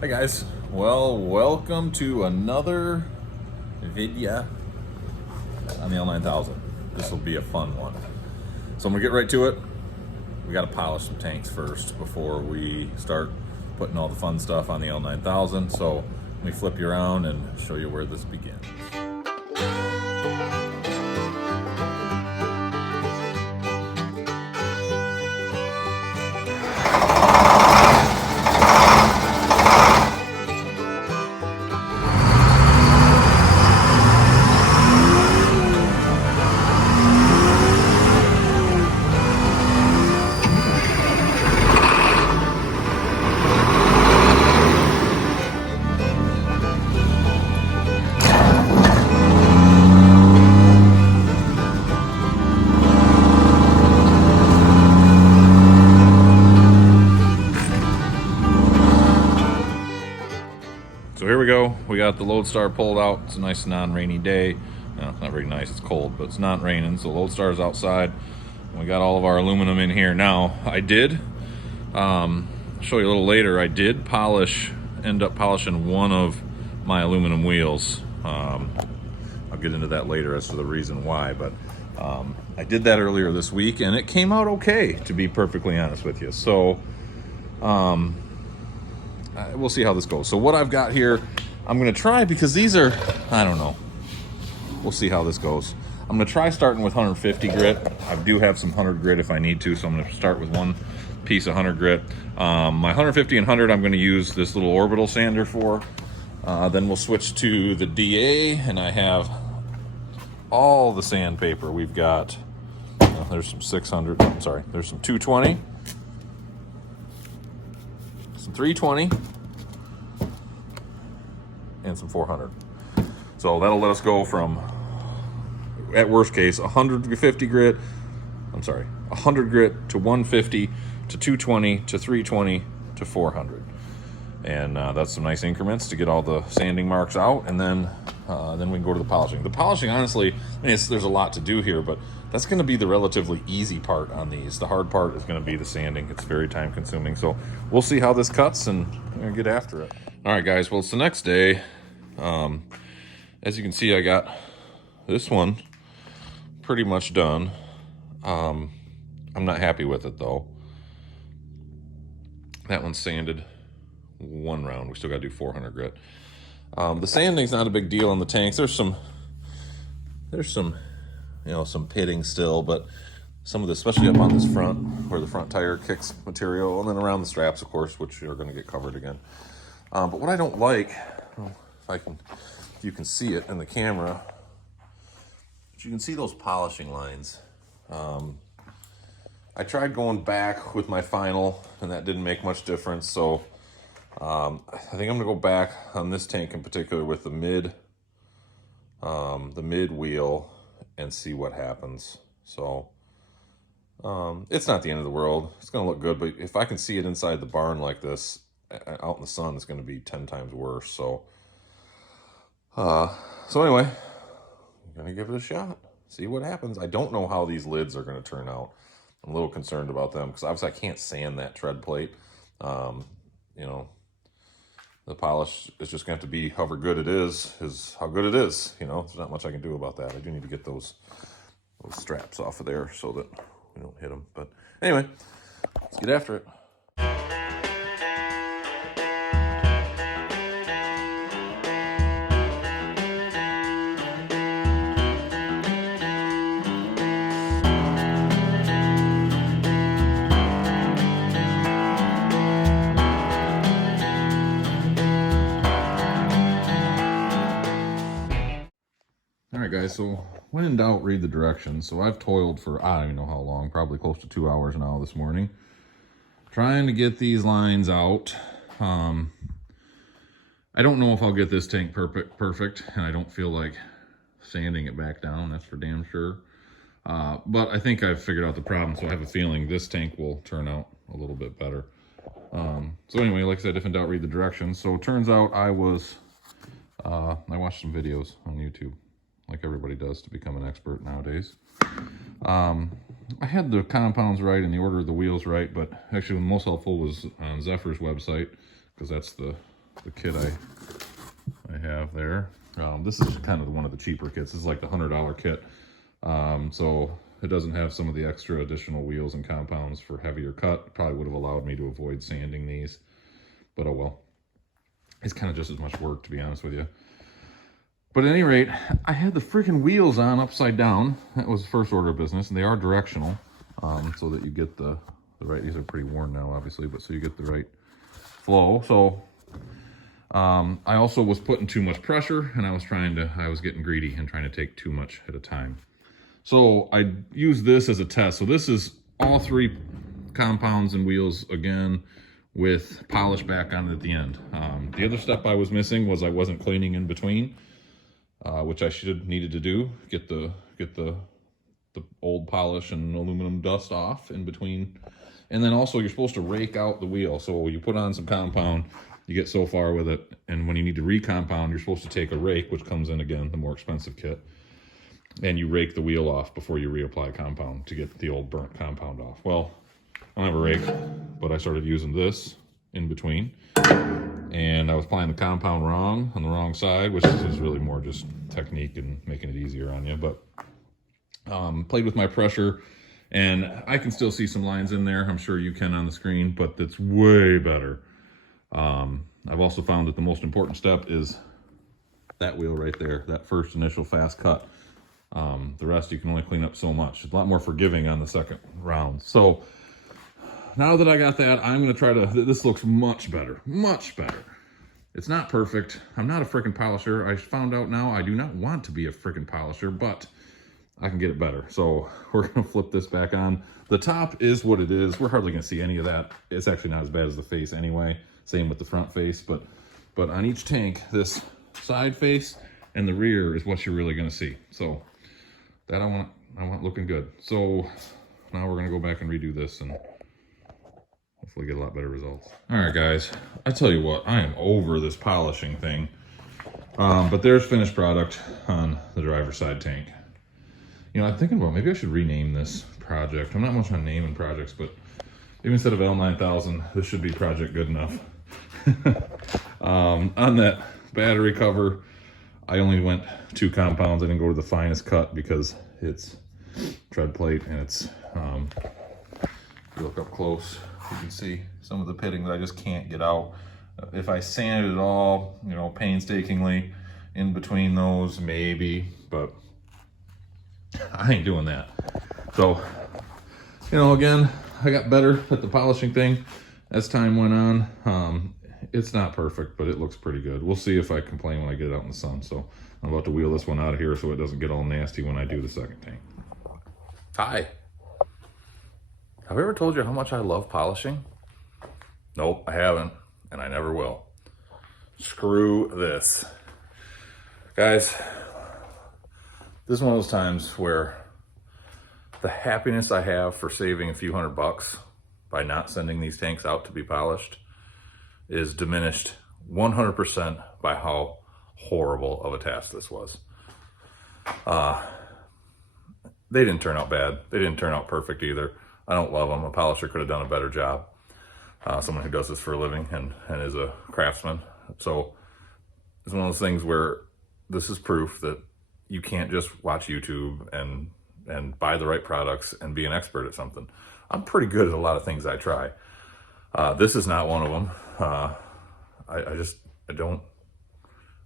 Hi guys, well, welcome to another video on the L9000. This will be a fun one. So I'm gonna get right to it. We gotta polish some tanks first before we start putting all the fun stuff on the L9000. So let me flip you around and show you where this begins. So here we go. We got the Lodestar pulled out. It's a nice non-rainy day. No, it's not very nice. It's cold, but it's not raining. So Lodestar's outside. We got all of our aluminum in here now. I did show you a little later. I did end up polishing one of my aluminum wheels. I'll get into that later as to the reason why, but I did that earlier this week, and it came out okay, to be perfectly honest with you. So we'll see how this goes. So what I've got here, I'm going to try, because these are, I don't know. We'll see how this goes. I'm going to try starting with 150 grit. I do have some 100 grit if I need to, so I'm going to start with one piece of 100 grit. My 150 and 100 I'm going to use this little orbital sander for. Then we'll switch to the DA, and I have all the sandpaper. We've got, there's some 600, I'm sorry, there's some 220. 320 and some 400. So that'll let us go from, at worst case, 150 grit, 100 grit to 150 to 220 to 320 to 400. And that's some nice increments to get all the sanding marks out, and then we can go to the polishing. The polishing, honestly, I mean, there's a lot to do here, but that's going to be the relatively easy part on these. The hard part is going to be the sanding. It's very time consuming. So we'll see how this cuts, and we're going to get after it. All right, guys. Well, it's the next day. As you can see, I got this one pretty much done. I'm not happy with it, though. That one's sanded one round. We still got to do 400 grit. The sanding's not a big deal on the tanks. There's some some pitting still, but some of this, especially up on this front where the front tire kicks material, and then around the straps, of course, which are going to get covered again. But what I don't like, if you can see it in the camera, but you can see those polishing lines. I tried going back with my final, and that didn't make much difference. So I think I'm gonna go back on this tank in particular with the mid wheel and see what happens. So it's not the end of the world. It's gonna look good, but if I can see it inside the barn like this, out in the sun, it's gonna be 10 times worse. So anyway, I'm gonna give it a shot. See what happens. I don't know how these lids are gonna turn out. I'm a little concerned about them because obviously I can't sand that tread plate. The polish is just going to have to be however good it is how good it is. There's not much I can do about that. I do need to get those straps off of there so that we don't hit them. But anyway, let's get after it. All right, guys, so when in doubt, read the directions. So I've toiled for, I don't even know how long, probably close to 2 hours now this morning, trying to get these lines out. I don't know if I'll get this tank perfect, and I don't feel like sanding it back down, that's for damn sure. But I think I've figured out the problem, so I have a feeling this tank will turn out a little bit better. So anyway, like I said, if in doubt, read the directions. So it turns out I watched some videos on YouTube, like everybody does to become an expert nowadays. I had the compounds right and the order of the wheels right, but actually the most helpful was on Zephyr's website, because that's the the kit I have there. This is kind of one of the cheaper kits. This is like the $100 kit. So it doesn't have some of the extra additional wheels and compounds for heavier cut. Probably would have allowed me to avoid sanding these, but oh well. It's kind of just as much work, to be honest with you. But at any rate, I had the freaking wheels on upside down. That was the first order of business, and they are directional, so that you get the right, these are pretty worn now, obviously, but so you get the right flow. So I also was putting too much pressure, and I was getting greedy and trying to take too much at a time. So I used this as a test. So this is all three compounds and wheels again with polish back on at the end. The other step I was missing was I wasn't cleaning in between, which I needed to do. Get the old polish and aluminum dust off in between. And then also you're supposed to rake out the wheel. So you put on some compound, you get so far with it, and when you need to recompound, you're supposed to take a rake, which comes in again, the more expensive kit, and you rake the wheel off before you reapply compound to get the old burnt compound off. Well, I don't have a rake, but I started using this in between, and I was applying the compound wrong on the wrong side, which is really more just technique and making it easier on you. But played with my pressure, and I can still see some lines in there. I'm sure you can on the screen, but it's way better. I've also found that the most important step is that wheel right there, that first initial fast cut. The rest you can only clean up so much. It's a lot more forgiving on the second round. So now that I got that, I'm going to try to, this looks much better, much better. It's not perfect. I'm not a freaking polisher. I found out now I do not want to be a freaking polisher, but I can get it better. So we're going to flip this back on. The top is what it is. We're hardly going to see any of that. It's actually not as bad as the face anyway. Same with the front face, but on each tank, this side face and the rear is what you're really going to see. So that I want looking good. So now we're going to go back and redo this and hopefully get a lot better results. All right, guys, I tell you what, I am over this polishing thing. But there's finished product on the driver's side tank. You know, I'm thinking about maybe I should rename this project. I'm not much on naming projects, but maybe instead of L9000, this should be Project Good Enough. On that battery cover, I only went 2 compounds. I didn't go to the finest cut because it's tread plate, and it's, if you look up close, you can see some of the pitting that I just can't get out. If I sanded it all, you know, painstakingly in between those, maybe, but I ain't doing that. So, you know, again, I got better at the polishing thing as time went on. It's not perfect, but it looks pretty good. We'll see if I complain when I get it out in the sun. So I'm about to wheel this one out of here so it doesn't get all nasty when I do the second tank. Hi. Have I ever told you how much I love polishing? Nope, I haven't, and I never will. Screw this. Guys, this is one of those times where the happiness I have for saving a few $100 by not sending these tanks out to be polished is diminished 100% by how horrible of a task this was. They didn't turn out bad. They didn't turn out perfect either. I don't love them. A polisher could have done a better job. Someone who does this for a living and is a craftsman. So it's one of those things where this is proof that you can't just watch YouTube and buy the right products and be an expert at something. I'm pretty good at a lot of things I try. This is not one of them.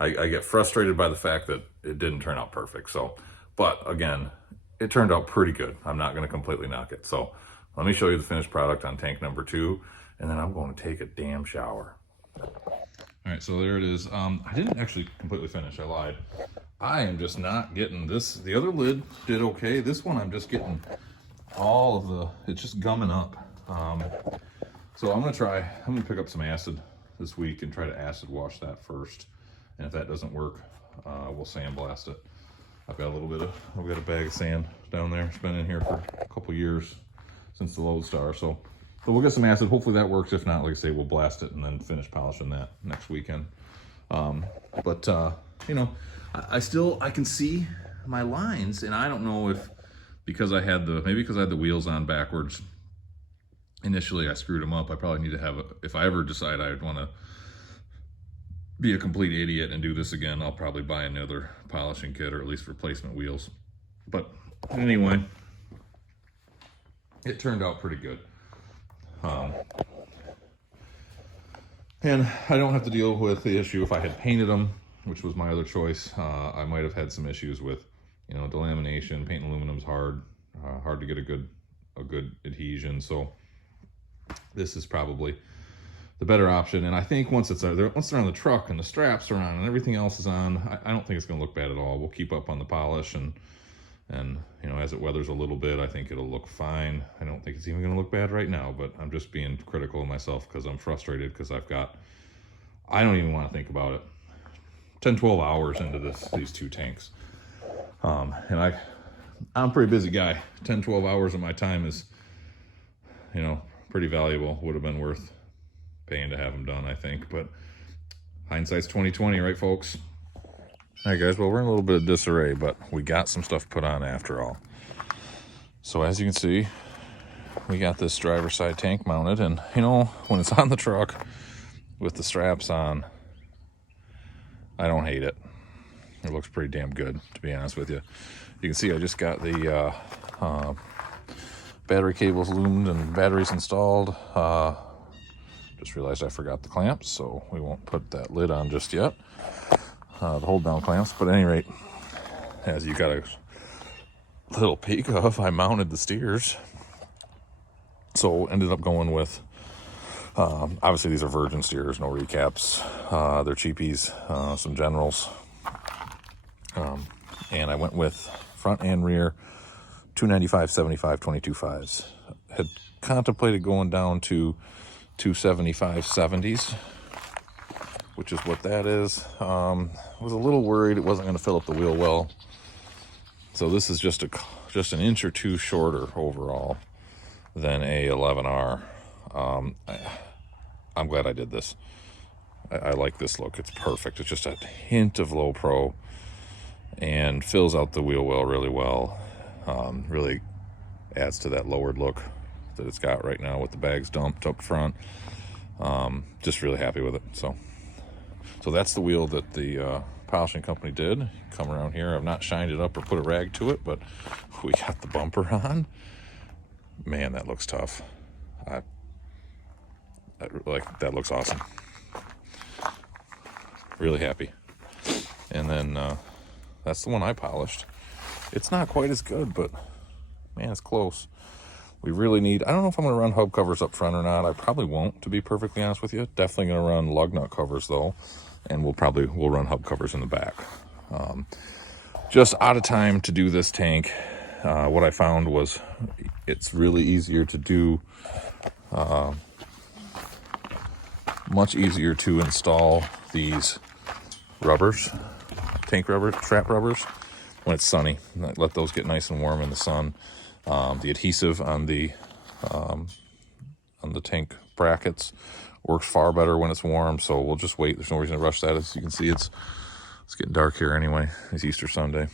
I get frustrated by the fact that it didn't turn out perfect. So, but again, it turned out pretty good. I'm not going to completely knock it. So let me show you the finished product on tank number 2, and then I'm going to take a damn shower. All right, so there it is. I didn't actually completely finish. I lied. I am just not getting this. The other lid did okay. This one, I'm just getting all of the, it's just gumming up. So I'm gonna pick up some acid this week and try to acid wash that first. And if that doesn't work, we'll sandblast it. I've got a bag of sand down there. It's been in here for a couple years since the Lodestar. So we'll get some acid. Hopefully that works. If not, like I say, we'll blast it and then finish polishing that next weekend. You know, I can see my lines, and I don't know if because I had the wheels on backwards. Initially, I screwed them up. I probably need to have if I ever decide I'd want to be a complete idiot and do this again, I'll probably buy another polishing kit or at least replacement wheels. But anyway, it turned out pretty good. And I don't have to deal with the issue if I had painted them, which was my other choice. I might have had some issues with, you know, delamination. Painting aluminum's hard, hard to get a good adhesion. So this is probably the better option. And I think once they're on the truck and the straps are on and everything else is on, I don't think it's going to look bad at all. We'll keep up on the polish, and you know, as it weathers a little bit, I think it'll look fine. I don't think it's even going to look bad right now, but I'm just being critical of myself because I'm frustrated because I don't even want to think about it. 10-12 hours into these two tanks. And I'm a pretty busy guy. 10-12 hours of my time is, you know, pretty valuable. Would have been worth paying to have them done, I think. But hindsight's 20/20, right, folks? All right, guys, well, we're in a little bit of disarray, but we got some stuff put on after all. So as you can see, we got this driver's side tank mounted, and you know, when it's on the truck with the straps on, I don't hate it. It looks pretty damn good, to be honest with you. You can see I just got the battery cables loomed and batteries installed. Just realized I forgot the clamps, so we won't put that lid on just yet. The hold down clamps, but at any rate, as you got a little peek of, I mounted the steers. So ended up going with, obviously these are virgin steers, no recaps. They're cheapies, some generals. And I went with front and rear 295/75 22.5s. Had contemplated going down to 275/70s, which is what that is. Was a little worried it wasn't going to fill up the wheel well. So this is just an inch or two shorter overall than a 11R. I'm glad I did this. I like this look. It's perfect. It's just a hint of low pro and fills out the wheel well really well. Really adds to that lowered look that it's got right now with the bags dumped up front. Just really happy with it. So that's the wheel that the polishing company did. Come around here. I've not shined it up or put a rag to it, but we got the bumper on. Man, that looks tough. That looks awesome. Really happy. And then that's the one I polished. It's not quite as good, but man, it's close. We really need, I don't know if I'm going to run hub covers up front or not. I probably won't, to be perfectly honest with you. Definitely going to run lug nut covers though, and we'll run hub covers in the back. Just out of time to do this tank. What I found was it's really easier to do, much easier to install these rubbers, tank rubbers, strap rubbers, when it's sunny. Let those get nice and warm in the sun. The adhesive on the tank brackets works far better when it's warm, so we'll just wait. There's no reason to rush that. As you can see, it's getting dark here anyway. It's Easter Sunday.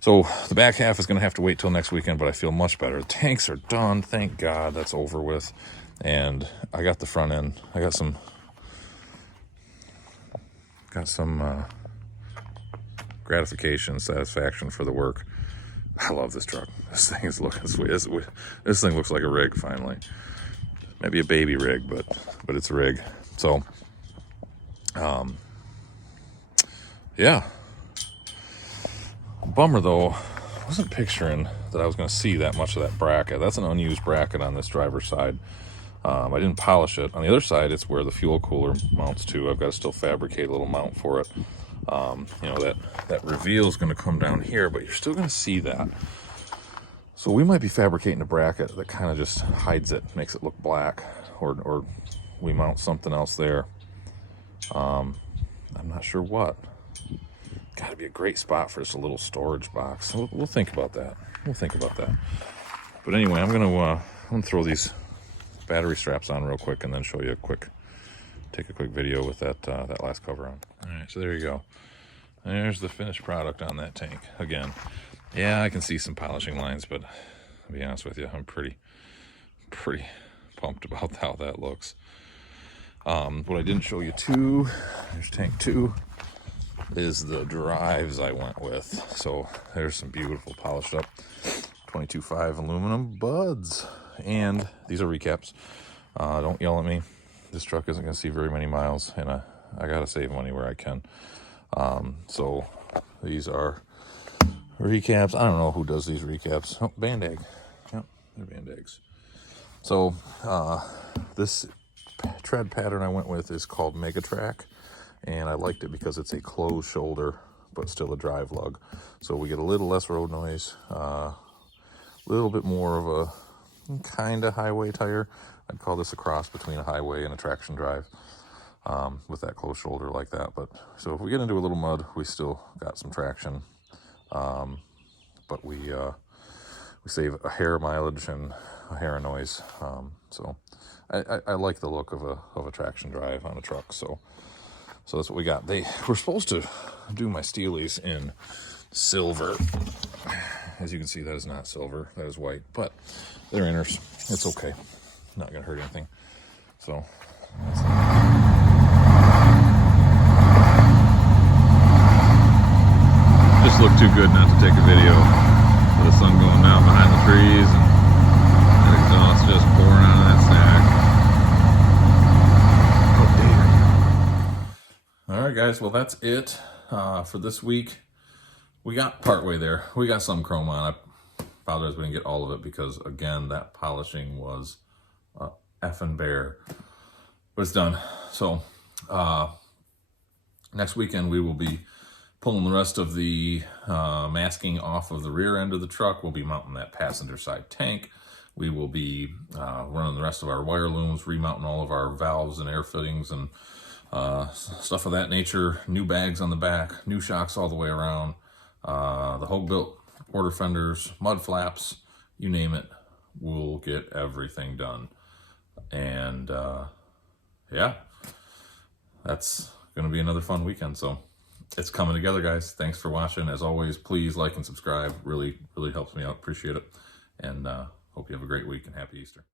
So the back half is going to have to wait till next weekend, but I feel much better. The tanks are done. Thank God that's over with. And I got the front end. I got some gratification, satisfaction for the work. I love this truck. This thing is looking sweet. This thing looks like a rig finally. Maybe a baby rig, but it's a rig. So, yeah. Bummer though, I wasn't picturing that I was going to see that much of that bracket. That's an unused bracket on this driver's side. I didn't polish it. On the other side, it's where the fuel cooler mounts to. I've got to still fabricate a little mount for it. You know, that reveal is going to come down here, but you're still going to see that. So we might be fabricating a bracket that kind of just hides it, makes it look black, or we mount something else there. I'm not sure what. Got to be a great spot for just a little storage box. We'll think about that. But anyway, I'm gonna throw these battery straps on real quick and then show you take a quick video with that last cover on. All right, so there you go. There's the finished product on that tank. Again, yeah, I can see some polishing lines, but to be honest with you, I'm pretty pumped about how that looks. What I didn't show you too, there's tank 2, is the drives I went with. So there's some beautiful polished up 22.5 aluminum buds. And these are recaps. Don't yell at me. This truck isn't going to see very many miles, and I got to save money where I can. So these are recaps. I don't know who does these recaps. Oh, Band Egg. Yep, they're Band Eggs. So this tread pattern I went with is called Mega Track, and I liked it because it's a closed shoulder but still a drive lug. So we get a little less road noise, a little bit more of a kind of highway tire. I'd call this a cross between a highway and a traction drive, with that closed shoulder like that. But so if we get into a little mud, we still got some traction, but we save a hair of mileage and a hair of noise. So I like the look of a traction drive on a truck. So that's what we got. They were supposed to do my Steelies in silver. As you can see, that is not silver, that is white, but they're inners. It's okay. Not gonna hurt anything. So just looked too good not to take a video with the sun going down behind the trees and that exhaust just pouring out of that stack. All right, guys. Well, that's it for this week. We got partway there. We got some chrome on. I apologize we didn't get all of it because, again, that polishing was effing bare. But it's done. So next weekend we will be pulling the rest of the masking off of the rear end of the truck. We'll be mounting that passenger side tank. We will be running the rest of our wire looms, remounting all of our valves and air fittings and stuff of that nature. New bags on the back, new shocks all the way around. The Hogue built quarter fenders, mud flaps, you name it, we'll get everything done. And yeah, that's gonna be another fun weekend. So it's coming together, guys. Thanks for watching. As always, please like and subscribe. Really helps me out. Appreciate it. And hope you have a great week and happy Easter.